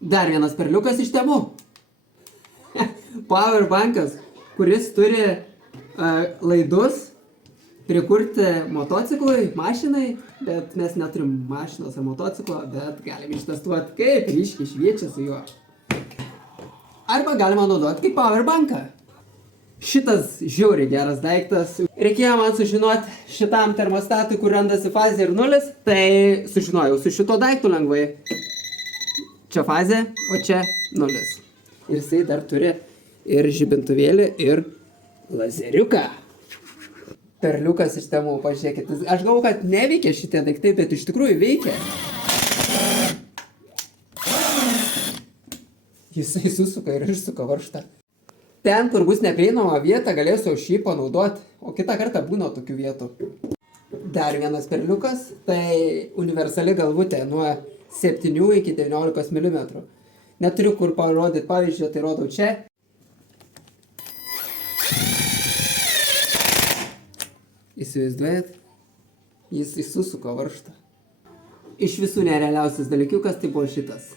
Dar vienas perliukas iš Temu. Powerbankas, kuris turi laidus prikurti motociklui, mašinai, bet mes neturim mašinos ar motociklo, bet galim ištestuoti, kaip ryškiai šviečia su juo. Arba galima naudoti kaip powerbanką. Šitas žiauriai geras daiktas. Reikėjo man sužinoti šitam termostatui, kur randasi fazė ir nulis, tai sužinojau su šito daiktu lengvai. Čia fazė, o čia nulis. Ir jisai dar turi ir žibintuvėlį, ir lazeriuką. Perliukas iš Temu, pažiūrėkit. Aš galvoju, kad neveikia šitie daiktai, bet iš tikrųjų veikia. Jisai susuka ir išsuka varžtą. Ten, kur bus neprieinama vieta, galėsiu šį panaudoti, o kitą kartą būna tokių vietų. Dar vienas perliukas, tai universali galvutė nuo 7 iki 19 mm. Neturiu kur parodyti pavyzdžio, tai rodau čia. Įsivaizduojat, jis susuko varžtą. Iš visų nerealiausias dalykiukas tai buvo šitas.